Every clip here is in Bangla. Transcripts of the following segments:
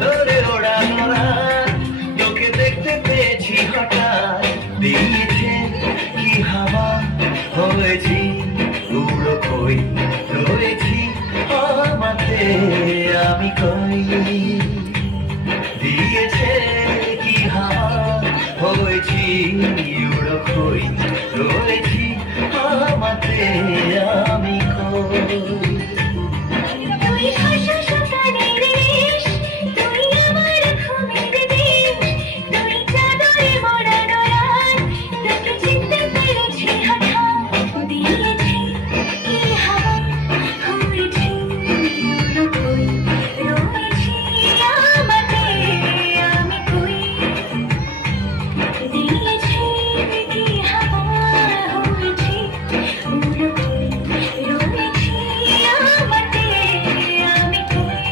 চাদরে ওড়ানো রাত, তোকে দেখতে পেয়েছি হঠাৎ, দিয়েছে কি হাওয়া, হয়েছি উড়ো কই, রয়েছি আমাতে আমি কই, দিয়েছে কি হাওয়া, হয়েছি উড়ো কই, রয়েছি আমাতে আমি কই। তুই হাসা সকালের দেশ, তুই আমার ঘুমের দেশ, তুই চাদরে মোড়ানো রাত, তোকে চিনতে পেরেছি হঠাৎ, দিয়েছি কি হাওয়া, হয়েছি উড়ো কই, রয়েছি আমাতে আমি কই, দিয়েছি কি হাওয়া, হয়েছি উড়ো কই, রয়েছি আমাতে আমি কই।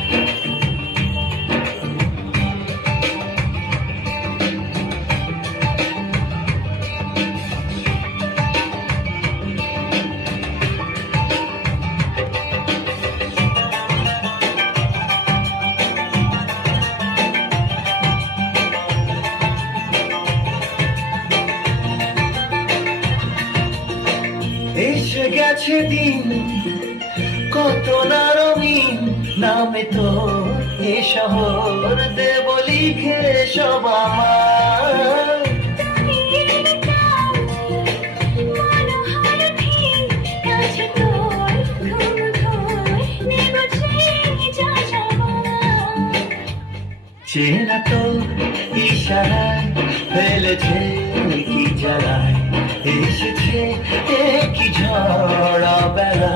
এসে গেছে দিন কত না রঙিন, নামে তো এ শহর দেব লিখে সব আমার। তুমি এলে তাই মনোহর ভিড়, কাছে তোর ঘুম ঘোর নেব যা সবার। চেনা তো ইশারায় ফেলেছে কি জ্বালায়, এসেছে কি ঝড় বেলা।